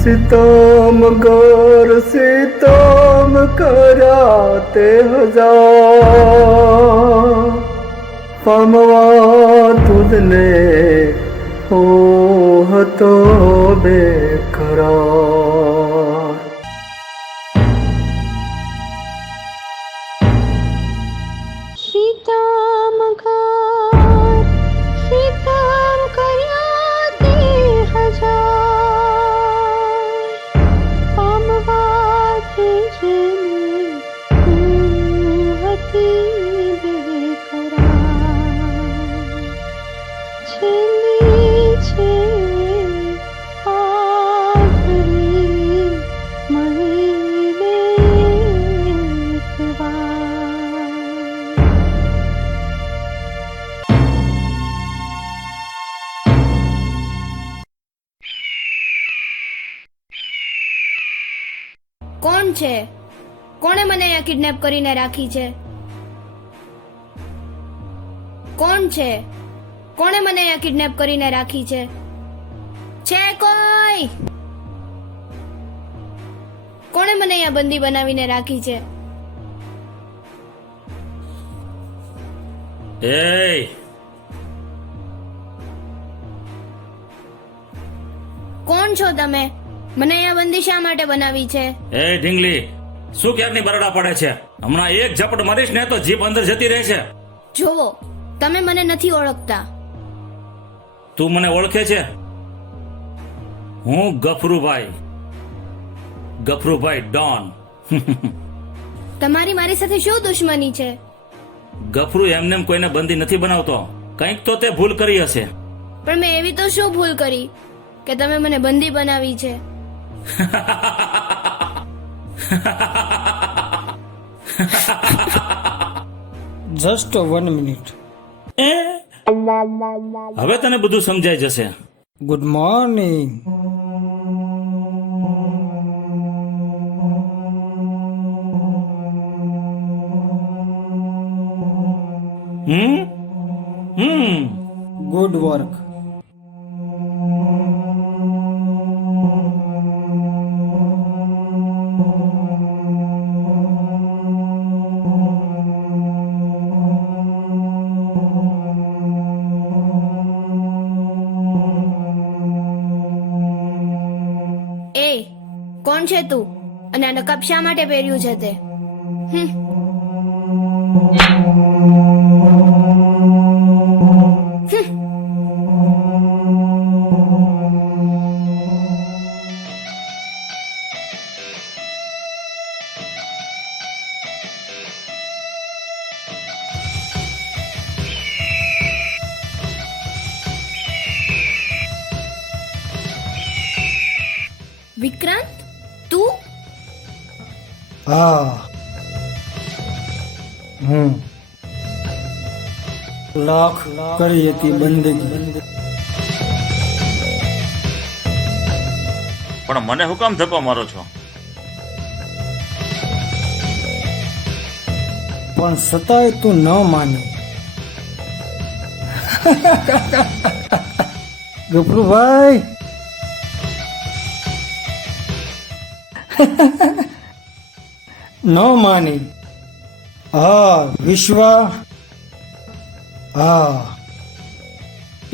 सितम गौर सितम कराते हजार पामवा तुझने हो હતો બેકરાર. સીતામ ઘર સીતામ કર્યા તે હજાર પામવા તુજને હું હતી બેકરાર. છેલ્લી છે આખરી મળીને એકવાર. કોણ છે? કોણે મને અહીંયા કિડનેપ કરીને રાખી છે? કોણ છે? કોણે મને અહીંયા કિડનેપ કરીને રાખી છે? છે કોઈ? કોણે મને અહીંયા બંદી બનાવીને રાખી છે? એ કોણ છો તમે? મને અહીંયા બંદી શા માટે બનાવી છે? એ ઢીંગલી, શું ક્યારની બરડા પડે છે? હમણાં એક ઝપટ મારીશ ને તો જીભ અંદર જતી રહેશે. જોવો, તમે મને નથી ઓળખતા. તું મને ઓળખે છે? હું ગફરુભાઈ ડોન. તમારી મારી સાથે શું દુશ્મની છે? ગફરુ એમનેમ કોઈને બંદી નથી બનાવતો. કંઈક તો તે ભૂલ કરી હશે. પણ મેં એવી તો શું ભૂલ કરી કે તમે મને બંદી બનાવી છે? Just 1 minute. હવે તને બધું સમજાઈ જશે. Good morning. Good work. એ કોણ છે તું? અને આ નકાબ શા માટે પહેર્યું છે તે? વિક્રાંત, તું? હા, લાખ કરી હતી બંદગી. પણ મને હું કામ ધક્કો મારો છો? પણ છતાંય તું ન માની. ગફરુભાઈ, ન માની. હા, વિશ્વા. હા,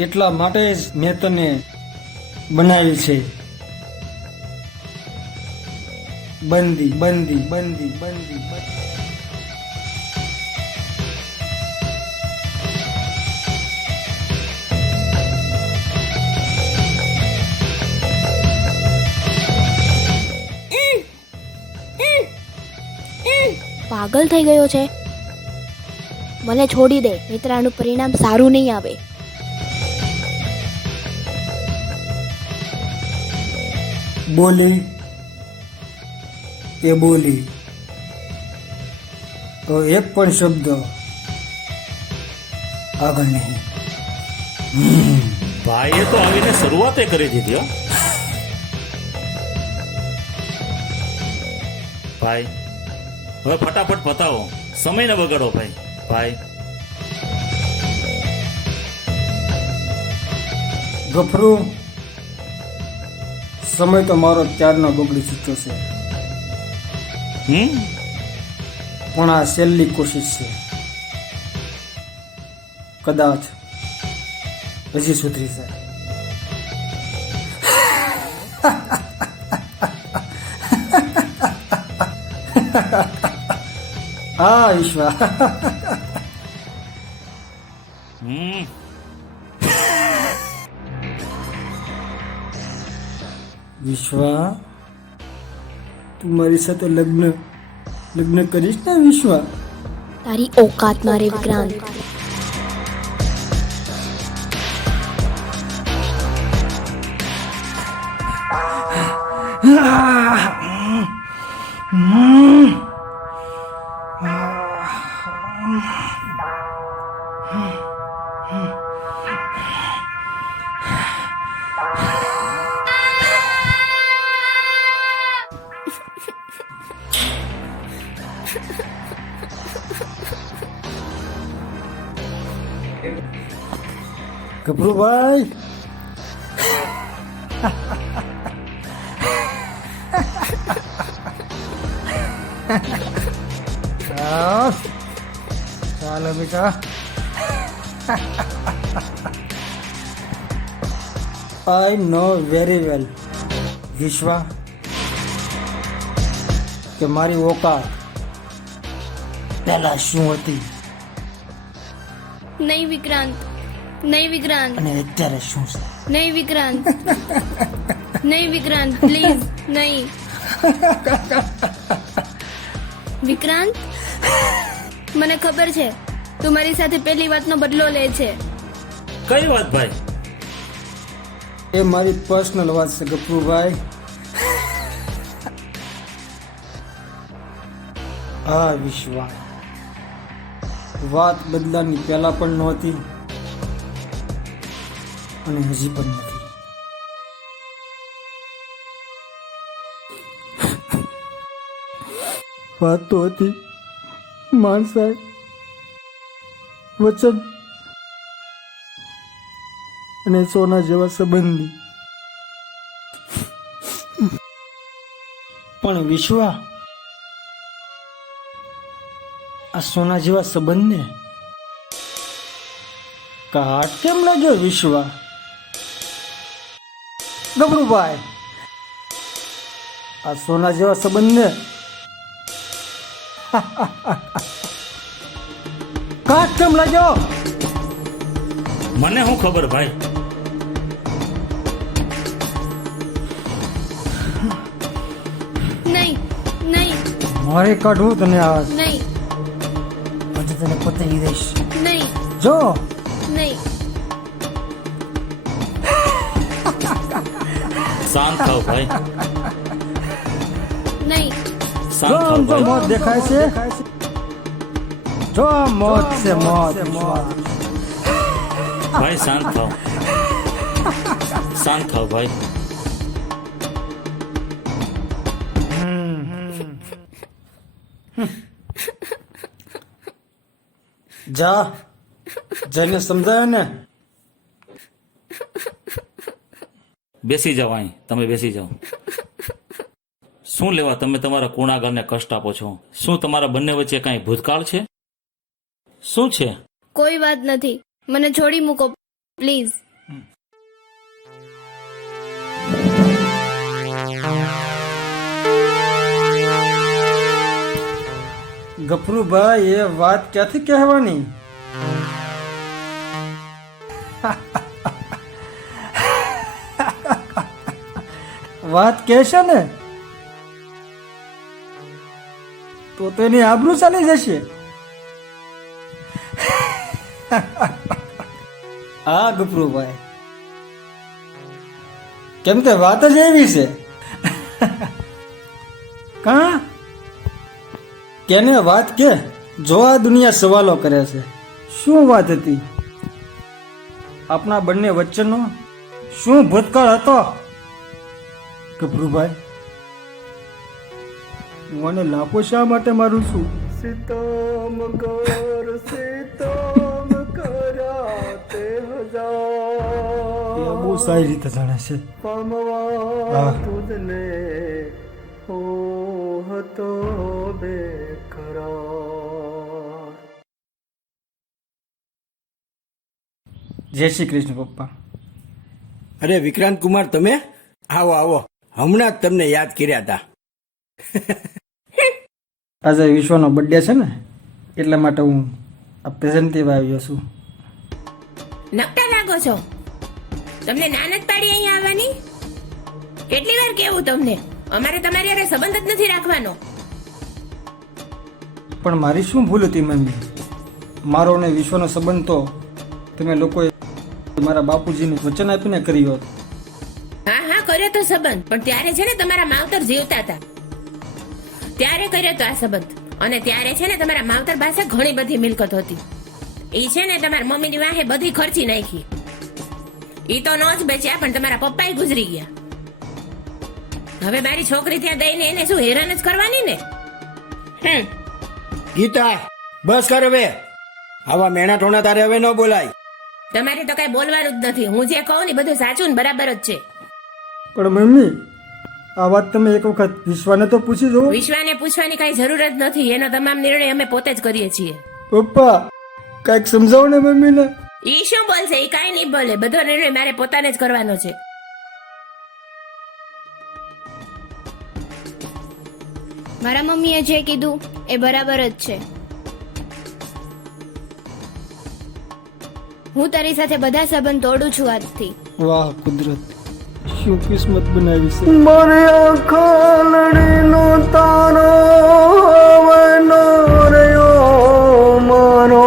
એટલા માટે જ મેં તને બનાવી છે બંદી. બંદી બંદી બંદી પાગલ થઈ ગયો છે? મને છોડી દે, નહીંતર આનું પરિણામ સારું નહીં આવે. બોલી એ બોલી તો એક પણ શબ્દ આગળ નહીં. ભાઈએ તો આવીને શરૂઆત કરી દીધી. ભાઈ, હવે ફટાફટ પતાવો, સમય ન બગાડો. ભાઈ ગફરુ, સમય તો મારો ત્યારનો બગડી ચૂક્યો છે, પણ આ છેલ્લી કોશિશ છે. કદાચ હજી સુધરી જાય. હા ઈશ્વર, વિશ્વા, તું મારી સાથે લગ્ન કરીશ ને વિશ્વા? તારી ઓકાત મારે વિક્રાંત. ગભરુભાઈ, ચાલો બેટા. આઈ નો વેરી વેલ વિશ્વા કે મારી ઓકાત પહેલા શું હતી નહીં વિક્રાંત, નહીં વિક્રાંત, અને અત્યારે શું છે. નહીં વિક્રાંત, નહીં વિક્રાંત, પ્લીઝ નહીં વિક્રાંત. મને ખબર છે તું મારી સાથે પહેલી વાતનો બદલો લે છે. કઈ વાત ભાઈ? એ મારી પર્સનલ વાત છે ગપરુભાઈ. હા વિશ્વા, વાત બદલાની પહેલા પણ નહોતી અને હજી પણ નથી. વાત તો હતી માણસાઈ, વચન અને સોના જેવા સંબંધી. પણ વિશ્વા, આ સોના જેવા સંબંધને કાટ કેમ લાગ્યો વિશ્વા? ગભરુભાઈ, આ સોના જેવા સંબંધને કાટ કેમ લાગ્યો? મને શું ખબર ભાઈ? નહીં, નહીં, મારે કાઢવું તને આ નહીં, પછી તને પતાવી દઈશ. નહીં, જો નહીં. શાંત થાવ ભાઈ, નહીં. શાંત જો થાવ આમ તો ભાઈ. મોત દેખાય છે. જો આ મોત છે, મોત. ભાઈ શાંત થાવ, શાંત થાવ ભાઈ. જા જઈને સમજાયો ને. બેસી જાઓ અહીં, તમે બેસી જાઓ. શું લેવા તમે તમારા કુણાગરને કષ્ટ આપો છો? શું તમારા બંને વચ્ચે કાંઈ ભૂતકાળ છે? શું છે? કોઈ વાત નથી, મને છોડી મૂકો પ્લીઝ. ગફરુભાઈ, એ વાત ક્યાંથી કહેવાની? વાત કહેશે ને તો તેની આબરૂ ચાલી જશે. હા ગફરુભાઈ, કેમ તે વાત જ એવી છે. કા કેને વાત કે જો આ દુનિયા સવાલો કરે છે. શું વાત હતી? આપણા બંને વચ્ચેનો શું ભૂતકાળ હતો? ગભરુભાઈ, મને લાપો શા માટે મારું છું? सितम कराते हजार એવું સારી રીતે જાણે છે પામવા હા. તુજને ઓ હતો બેકરાર. જય શ્રી કૃષ્ણ પપ્પા. અરે વિક્રાંત કુમાર, તમે આવો આવો, હમણાં જ તમને યાદ કર્યા હતા. આજે વિશ્વનો બર્થડે છે ને એટલા માટે હું આ પ્રેઝન્ટ દેવા આવ્યો છું. નકટા લાગો છો. તમને ના નથી પાડી અહીંયા આવવાની? કેટલી વાર કેવું તમને? અમારે તમારી હારે સંબંધ જ નથી રાખવાનો. પણ મારી શું ભૂલ હતી મમ્મી? મારો અને વિશ્વનો સંબંધ તો તમે લોકોએ મારા બાપુજીને વચન આપીને કર્યો હતો. હા હા, કર્યો તો સંબંધ, પણ ત્યારે છે ને તમારા માવતર જીવતા હતા ત્યારે કર્યો તો આ સંબંધ. અને ત્યારે છે ને તમારા માવતર પાસે ઘણી બધી મિલકત હતી. ઈ છે ને તમારા મમ્મીની વાહે બધી ખર્ચી નાખી. ઈ તો ન જ બેચ્યા, પણ તમારા પપ્પાએ ગુજરી ગયા. હવે મારી છોકરી ત્યાં દઈને એને શું હેરાન જ કરવાની ને? ગીતા, બસ કર હવે. આવા મેણા ટોણા તારે હવે ન બોલાય. તમારે તો કઈ બોલવાનું જ નથી. હું જે કહું ને બધું સાચું ને બરાબર જ છે. પણ મમ્મી, આ વાત તમે એક વખત વિશ્વાને તો પૂછી જુઓ. વિશ્વાને પૂછવાની કઈ જરૂર જ નથી. એનો તમામ નિર્ણય અમે પોતે જ કરીએ છીએ. પપ્પા, કાંઈક સમજાવો ને મમ્મીને. ઈ શું બોલશે? ઈ કાઈ નહીં બોલે. બધો નિર્ણય મારે પોતાને જ કરવાનો છે. મારા મમ્મીએ જે કીધું એ બરાબર જ છે. હું તારી સાથે બધા સંબંધ તોડું છું આજથી. વાહ કુદરત, શું કિસ્મત બનાવી છે. મારે આખાલડીનો તારો હવે ન રહ્યો મારો.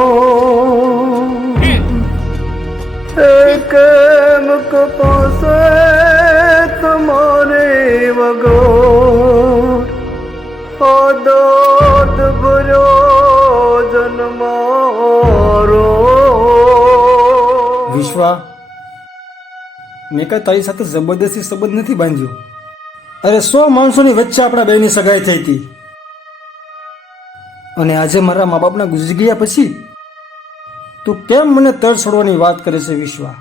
કેમ કપાસે તમારે વગર આ દર્દ ભર્યો જન્મારો. વિશ્વા, મેં કઈ તારી સાથે જબરદસ્તી સંબંધ નથી બાંધ્યો. અરે 100 માણસોની વચ્ચે આપણા બેની સગાઈ થઈ હતી, અને આજે મારા મા બાપના ગુજરી ગયા પછી તું કેમ મને તર છોડવાની વાત કરે છે? વિશ્વા,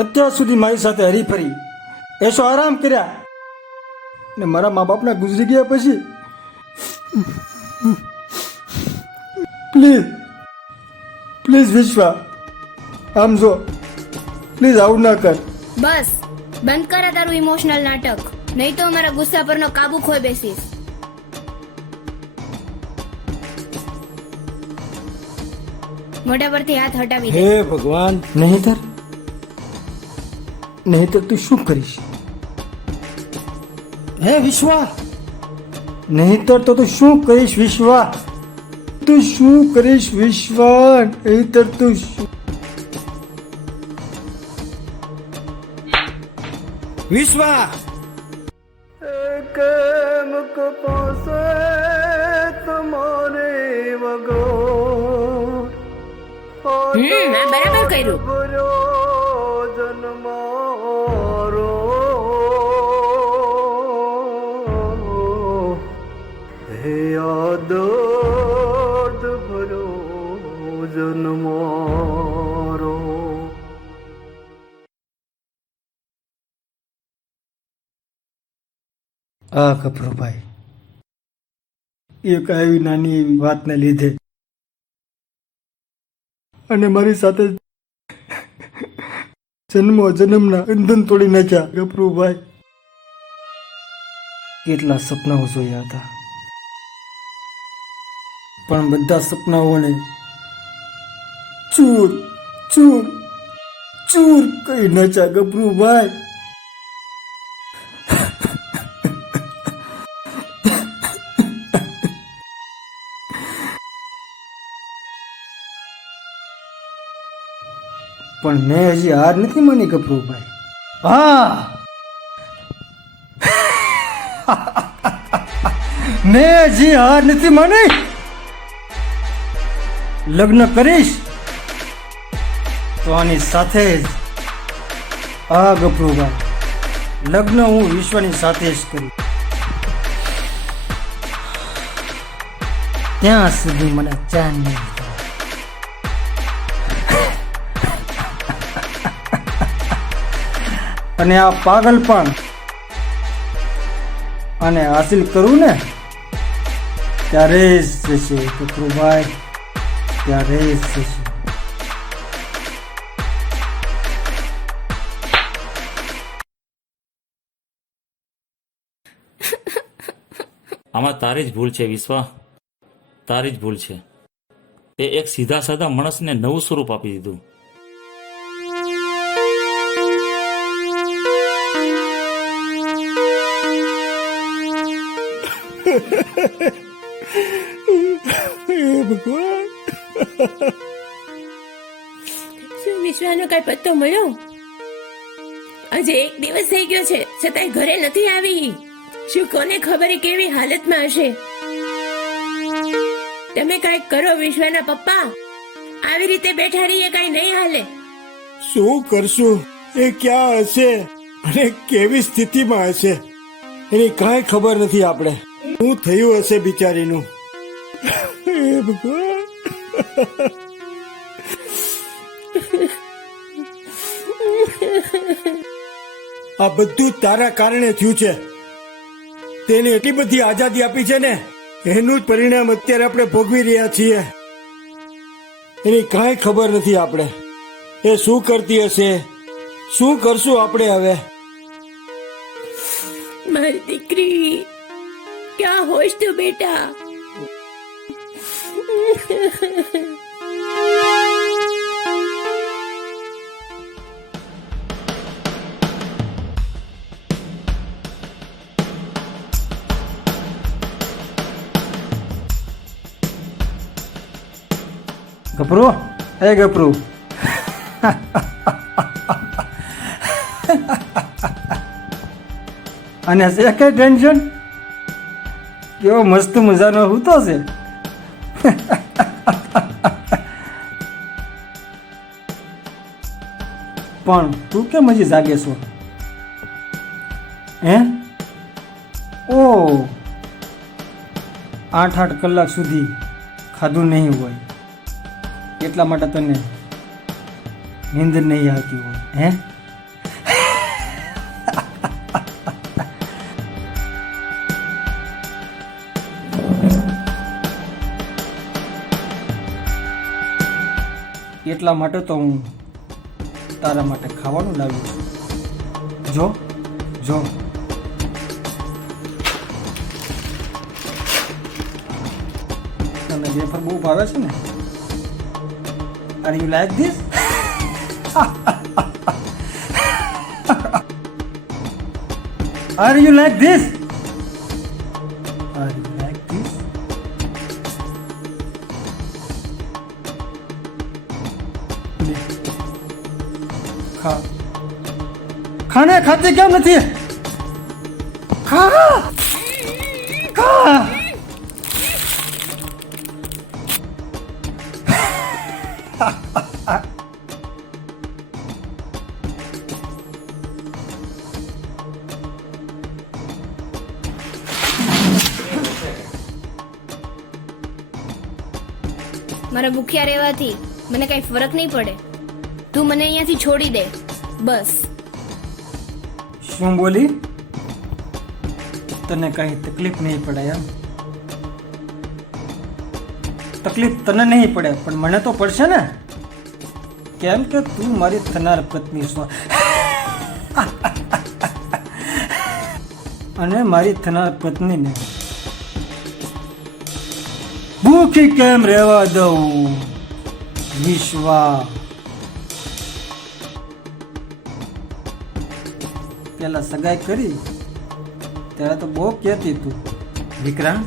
અત્યાર સુધી મારી સાથે હરીફરી એસો આરામ કર્યા, ને મારા મા બાપના ગુજરી ગયા પછી પ્લીઝ પ્લીઝ વિશ્વા, આમ જો, પ્લીઝ આવું ના કર. બસ બંધ કર તારું ઇમોશનલ નાટક, નહીં તો અમારા ગુસ્સા પરનો કાબુ ખોઈ બેસીશ. મોઢા પરથી હાથ હટાવી દે. હે ભગવાન. નહીંતર નહીંતર તું શું કરીશ? હે વિશ્વા, નહીંતર તો તું શું કરીશ વિશ્વા? તું શું કરીશ વિશ્વા? નહીંતર તું શું? વિશ્વા, કેમ કપાસે તમારે વગર આ બરાબર કર્યું. ભર્યો જન્મારો. હે આ દર્દ ભર્યો જન્મારો. આ કપરુભાઈ, એક આવી નાની એવી વાતને લીધે અને મારી સાથે જન્મો જન્મના બંધન તોડી નાખ્યા. ગભરુભાઈ, કેટલા સપનાઓ જોયા હતા, પણ બધા સપનાઓને ચૂર ચૂર ચૂર કરી નાખ્યા. ગભરુભાઈ, પણ મેં હજી હાર નથી માની ગભરુભાઈ. હા, મેં હજી હાર નથી માની. લગ્ન કરીશ તો આની સાથે જ. હા ગભરુભાઈ, લગ્ન હું વિશ્વની સાથે જ કરીશ. ત્યાં સુધી મને ચેન નહીં. અને આ પાગલપણ અને હાસિલ કરું ને ત્યારે જ જશે કપરુભાઈ, ત્યારે જ જશે. આમાં તારી જ ભૂલ છે વિશ્વા, તારી જ ભૂલ છે. તે એક સીધા સાધા માણસને નવું સ્વરૂપ આપી દીધું. શું વિશ્વાનો કઈ પત્તો મળ્યો? આજે એક દિવસ થઈ ગયો છે છતાંય ઘરે નથી આવી. શું કોને ખબર એ કેવી હાલતમાં હશે? તમે કઈક કરો વિશ્વાના પપ્પા, આવી રીતે બેઠા રહીએ કઈ નહીં હાલે. શું કરશું? એ ક્યાં હશે અને કેવી સ્થિતિમાં હશે એની કાંઈ ખબર નથી. આપણે શું થયું હશે બિચારીનું? હે ભગવાન. આ બધું તારા કારણે થયું છે. તેને એટલી બધી આઝાદી આપી છે ને, એનું જ પરિણામ અત્યારે આપણે ભોગવી રહ્યા છીએ. એની કાંઈ ખબર નથી. આપણે એ શું કરતી હશે? શું કરશું આપણે હવે? મારી દીકરી, ક્યાં હોઈશ તું બેટા? ગભરો, એ ગભરું. અને છે કઈ ટેન્શન? કેવો મસ્ત મજાનો હૂતો છે. પણ તું કેમ હજી જાગે છો? હે? ઓ 8 કલાક સુધી ખાધું નહીં હોય એટલા માટે તને નીંદર નહીં આવતી હોય. હે? એટલા માટે તો હું તારા માટે ખાવાનું લાવ્યું છું. જો જો, તને વેફર બહુ ભાવે છે ને? Are you like this? Are you like this? Are you like this? લે, ખા. ખાને ખાતી કેમ નથી? ખા ખા. મારા ભૂખ્યા રહેવાથી મને કઈ ફરક નહીં પડે. તું મને અહીંયાથી છોડી દે બસ. શું બોલી? તને કઈ તકલીફ નહીં પડે એમ? તકલીફ તને નહીં પડે પણ મને તો પડશે ને, કેમ કે તું મારી થનાર પત્ની છો. અને મારી થનાર પત્નીને ભૂખી કેમ રહેવા દઉં? વિશ્વા, પેલા સગાઈ કરી ત્યારે તો બહુ કહેતી તું, વિક્રાંત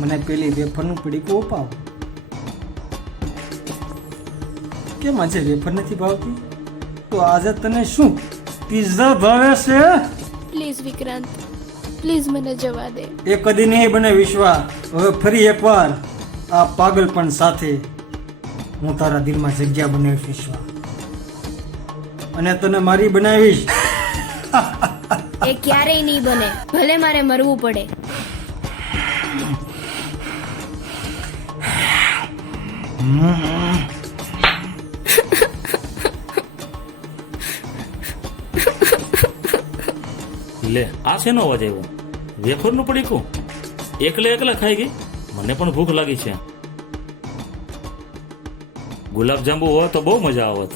મને પેલી વેફરનું પડીકું અપાવ. કેમ આજે વેફર નથી ભાવતી? તો આજે તને શું પિઝા ભાવે છે? પ્લીઝ વિક્રાંત, પ્લીઝ મને જવા દે. એ કદી નહીં બને વિશ્વા. હવે ફરી એકવાર આ પાગલપણ સાથે હું તારા દિલમાં જગ્યા બનાવીશ વિશ્વા, અને તને મારી બનાવીશ. એ ક્યારેય નહીં બને, ભલે મારે મરવું પડે. લે આ શેનો અવાજ આવ્યો? વેફરનું પડીકું એકલે ખાઈ ગઈ? મને પણ ભૂખ લાગી છે. ગુલાબજાંબુ હોય તો બહુ મજા આવત.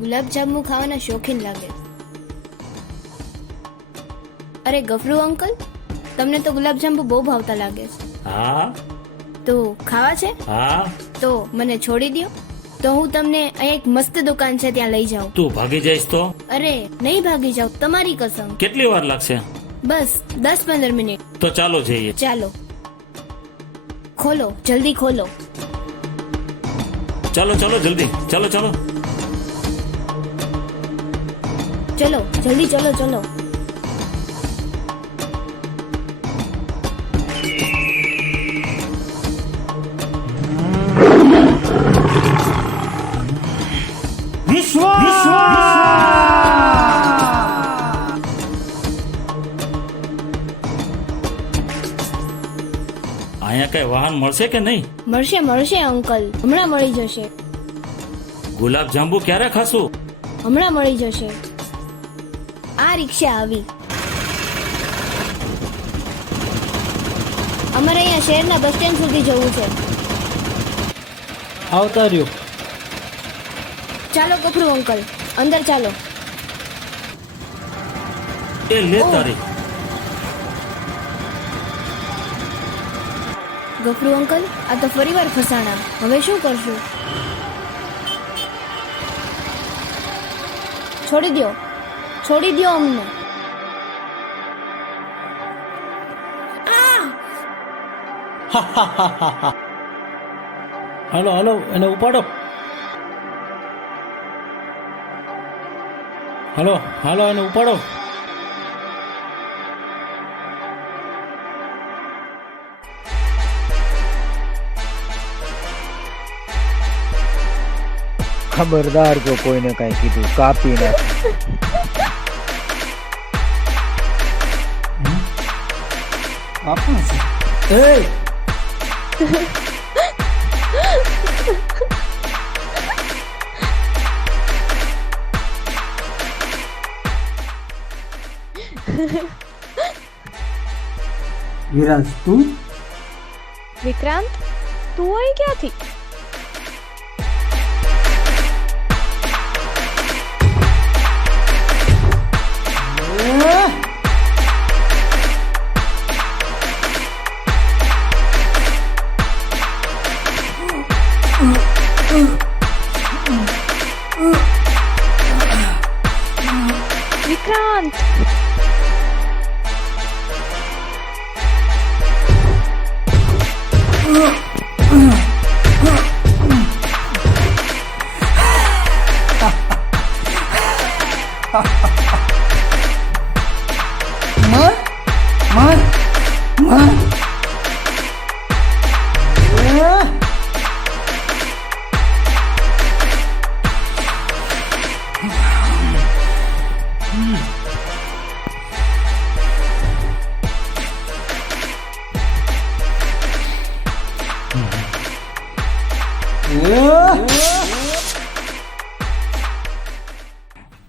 ગુલાબજાંબુ ખાવાના શોખીન લાગે. અરે ગફરું અંકલ, તમને તો ગુલાબજાંબુ બહુ ભાવતા લાગે છે. હા તો ખાવા છે? હા, તો મને છોડી દ્યો, તો હું તમને અહીં એક મસ્ત દુકાન છે ત્યાં લઈ જાઉં. તું ભાગી જઈશ તો? અરે નહીં ભાગી જાઉં, તમારી કસમ. કેટલી વાર લાગશે? બસ 10-15 મિનિટ. તો ચાલો જઈએ. ચાલો, ખોલો, જલ્દી ખોલો. ચાલો જલ્દી, ચાલો. ચલો જલ્દી, ચલો. અહીંયા કઈ વાહન મળશે કે નહીં? મળશે અંકલ, હમણાં મળી જશે. ગુલાબજાંબુ ક્યારે ખાશું? હમણાં મળી જશે. આ રિક્ષા આવી. અમારે અહીંયા શહેરના બસ સ્ટેન્ડ સુધી જવું છે. આવતા રહ્યો. ચાલો ગફરું અંકલ, અંદર ચાલો. એ લે તારી. ગફરું અંકલ, આ તો ફરીવાર ફસાણા. હવે શું કરશું? છોડી દ્યો અમને. હાલો એને ઉપાડો. હાલો એને ઉપાડો. ખબરદાર જો કોઈને કઈ કીધું કાપી નાખ. આપણ છે. વિરાજ તું? વિક્રાંત, તું અહીં ક્યાંથી? વિક્રાંત,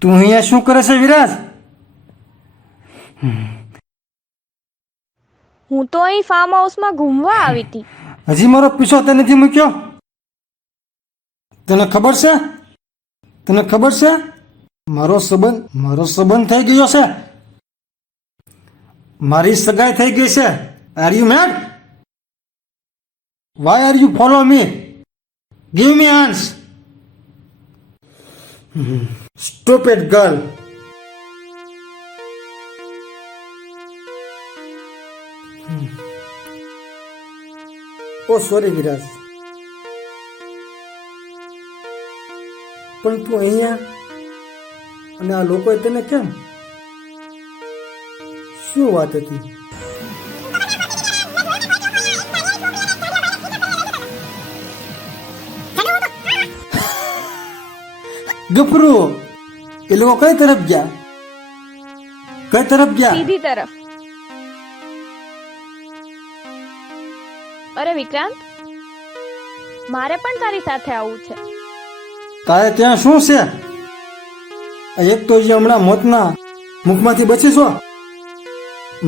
તું અહીંયા શું કરે છે વિરાજ? હું તો અહીં ફાર્મ હાઉસમાં ઘૂમવા આવી હતી. હજી મારો પીછો તે નથી મૂક્યો? તને ખબર છે મારો સંબંધ થઈ ગયો છે. મારી સગાઈ થઈ ગઈ છે. Are you mad? Why are you follow me? Give me answer. Stupid girl. Oh, sorry, Viraj. પણ તું અહીંયા અને આ લોકોએ તને કેમ? શું વાત હતી? ગફરું, એ લોકો કઈ તરફ ગયા? સીધી તરફ. અરે વિક્રાંત, મારે પણ તારી સાથે આવવું છે. તારે ત્યાં શું છે? એક તો જે હમણાં મોતના મુખમાંથી બચી છો,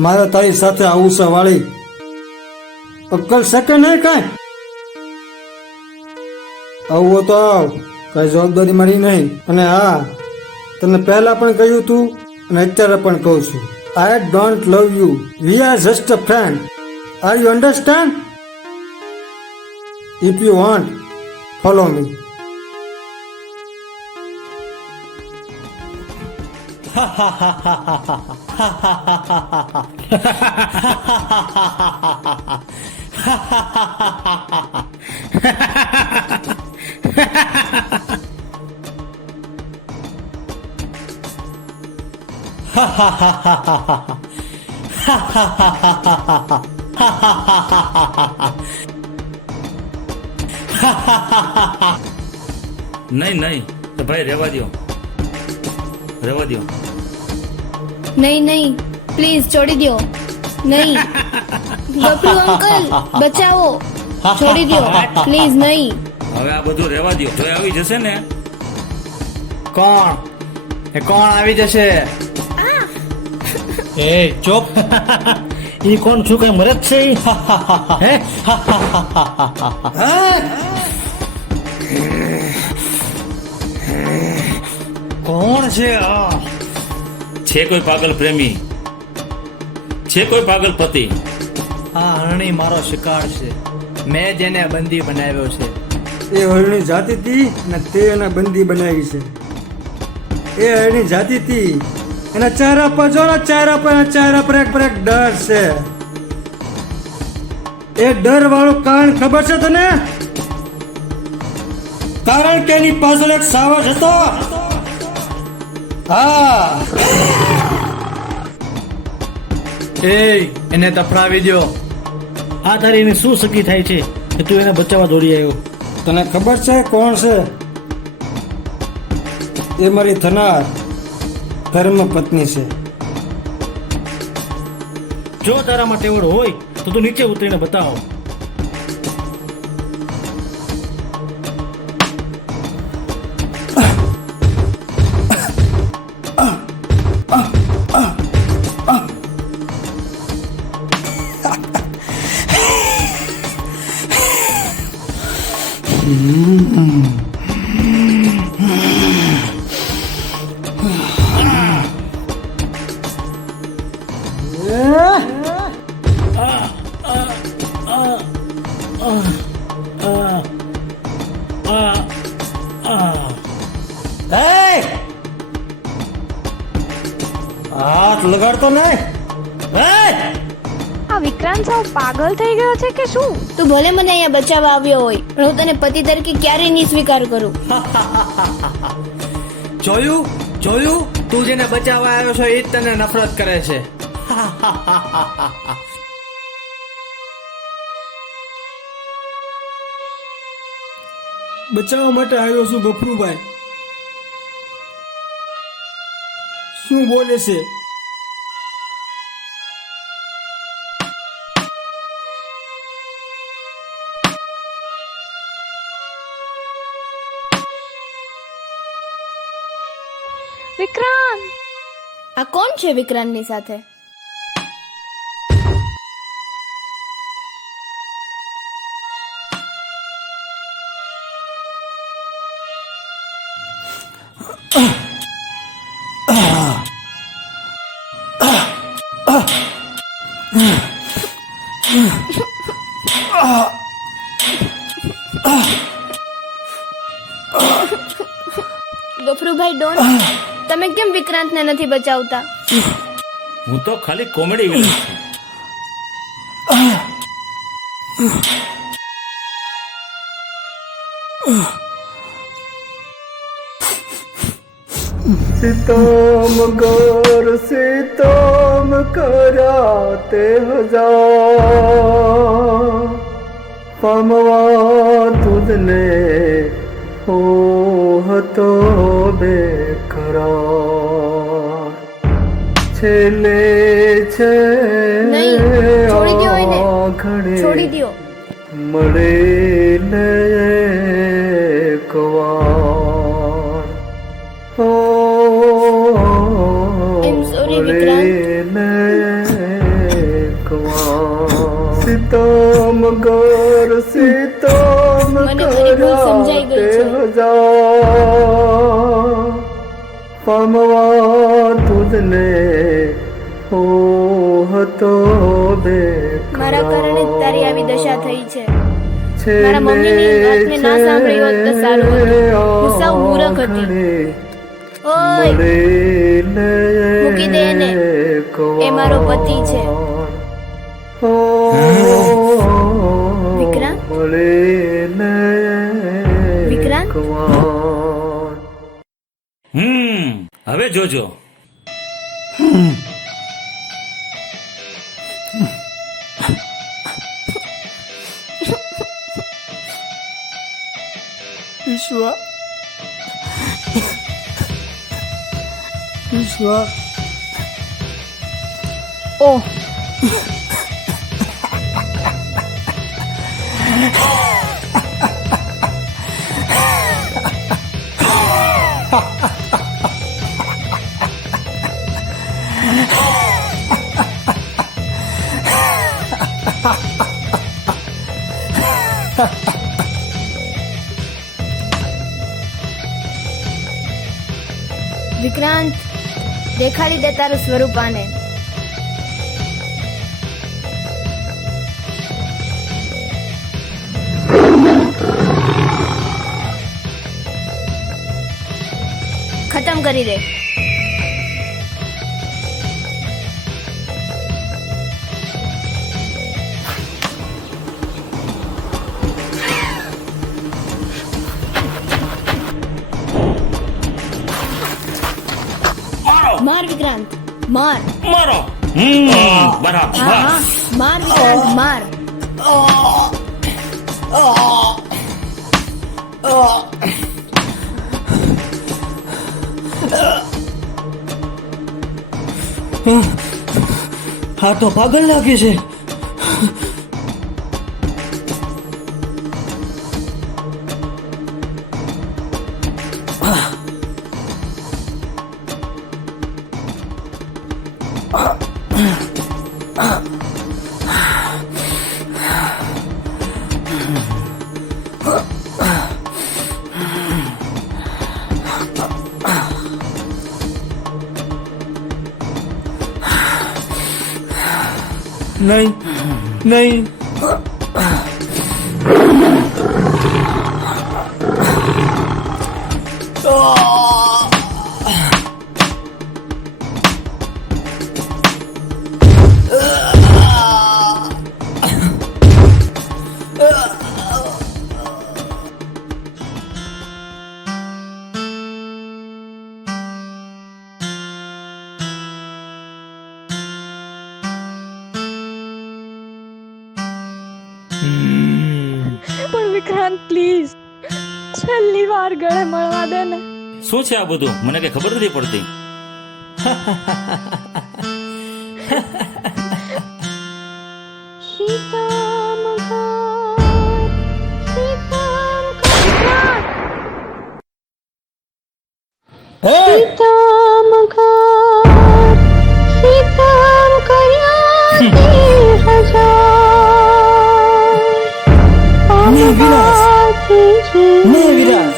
મારે તારી સાથે આવું છે વાળી. અક્કલ શકે નહીં કાંઈ. આવું તો આવ, કઈ જવાબદારી મારી નહીં. અને હા, તને પહેલા પણ કહ્યું તું અને અત્યારે પણ કહું છું, I don't love you. We are just a friend. Are you understand? If you want, follow me. નહીં નહીં તો ભાઈ રહેવા દો, રહેવા દો. નહીં નહીં, પ્લીઝ છોડી દો. નહીં ગપુ અંકલ, બચાવો, છોડી દો પ્લીઝ. નહીં. હવે આ બધું રહેવા દો. જો આવી જશે ને, કોણ આવી જશે? એ ચોપ. ઈ કોણ છું, કઈ મરદ છે ઈ? હે? કોણ છે આ? છે કોઈ પાગલ પ્રેમી, છે કોઈ પાગલ પતિ. આ હરણી મારો શિકાર છે. મેં જેને બંદી બનાવ્યો છે. એ હરણી જાતી હતી ને તે એને બંદી બનાવી છે. એ હરણી જાતી હતી, એના ચહેરા પર જો ને, ચહેરા પર એક ડર છે. એ ડર વાળું કારણ ખબર છે તને? કારણ કે એની પાછળ એક સાવજ હતો. હા, એ એને તફડાવી દો. આ તારી એને શું સકી થાય છે કે તું એને બચાવવા દોડી આવ્યો? તને ખબર છે કોણ છે? એ મારી થનાર ધર્મ પત્ની છે. જો તારામાં તેવડ હોય તો તું નીચે ઉતરીને બતાવો. હાથ લગાડતો નહીં. આ વિક્રાંત સાવ પાગલ થઈ ગયો છે કે શું? તું ભલે મને અહીંયા બચાવવા આવ્યો હોય, પણ હું તને પતિ તરીકે ક્યારેય નહીં સ્વીકાર કરું. જોયું તું જેને બચાવવા આવ્યો છો એ જ તને નફરત કરે છે. બચાવવા માટે આવ્યો છું ગફરુભાઈ. શું બોલે છે? વિક્રાંત! આ કોણ છે વિક્રાંતની સાથે? ગફરુભાઈ ડોન, તમે કેમ વિક્રાંતને નથી બચાવતા? હું તો ખાલી કોમેડી વિલન છું. सितम गौर सितम कराते हजार पमवा तुझने हो હતો બેકરાર છેલ્લે છે નહીં, છોડી દ્યો એને. ઘડે છોડી દ્યો. મળે લે એકવાર ઓ મને મારી ભૂલ સમજાઈ ગઈ છે. પામવા તુજને ઓ હતો મારા કારણે જ તારી આવી દશા થઈ છે. મારા મમ્મીની વાતને ના સાંભળી હોત તો સારું હતું. હું સાવ મૂરખ હતી. ઓય, મૂકી દે એને. એ મારો પતિ છે. વિક્રાંત? વિક્રાંત? હવે જોજો. વિશ્વા વિશ્વા ઓહ, વિક્રાંત, દેખાડી દે તારું સ્વરૂપ આને. ખતમ કરી દે. માર વિક્રાંત, માર. મારો. બરાબર. હા હા, માર વિક્રાંત, માર. હા તો પાગલ લાગે છે. નહીં નહીં પણ વિક્રાંત પ્લીઝ છેલ્લી વાર ગળે મળવા દે ને. શું છે આ બધું? મને કઈ ખબર નથી પડતી. નહીં વિરાજ, નહીં વિરાજ.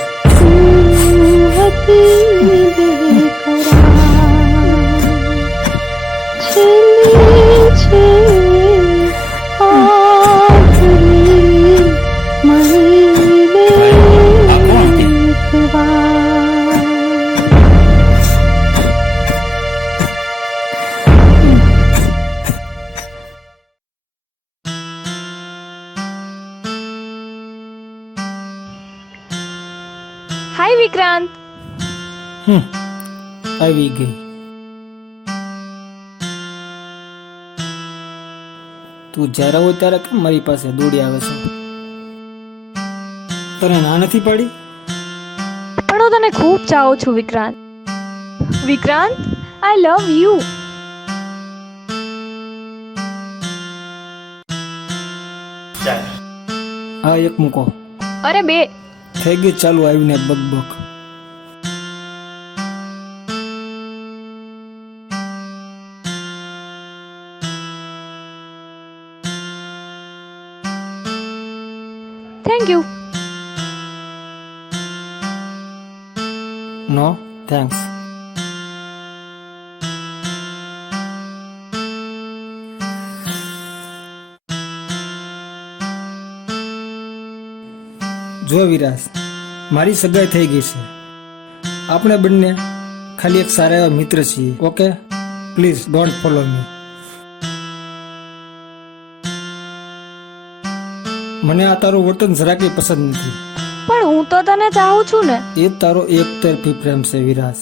હાય વિક્રાંત. આવી ગઈ. તું જ્યારે હોય ત્યારે કેમ મારી પાસે દોડી આવે છે? તને ના નથી પાડી? પણ હું તને ખૂબ ચાહું છું Vikrant. Vikrant, I love you. હા, એક મૂકો. અરે બે. થઈ ગઈ ચાલુ આવીને બકબક. Thank you. No thanks. જો વિરાસ, મારી સગાઈ થઈ ગઈ છે. આપણે બંને ખાલી એક સારા એવા મિત્ર છીએ. Okay, please don't follow me. મને આ તારું વર્તન જરાકે પસંદ નથી. પણ હું તો તને ચાહું છું ને. એ તારો એક તરફી પ્રેમ છે વિરાસ,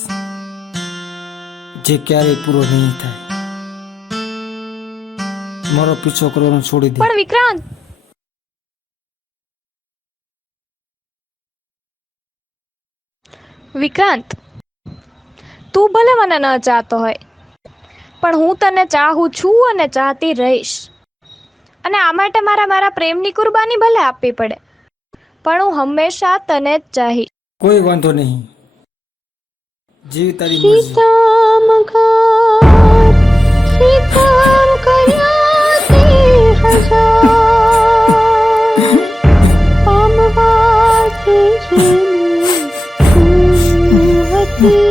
જે ક્યારેય પૂરો નહીં થાય. મારો પીછો કરવાનો છોડી દે. પણ વિક્રાંત, વિક્રાંત, તું ભલે મને ન ચાહતો હોય, પણ હું તને ચાહું છું અને ચાહતી રહીશ. અને આ માટે મારા પ્રેમની કુરબાની ભલે આપવી પડે, પણ હું હંમેશા તને જ ચાહીશ. કોઈ વાંધો નહીં, જેવી તારી મરજી. સીતામ કર્યા તે હજાર, આમ વાત જેની હતી.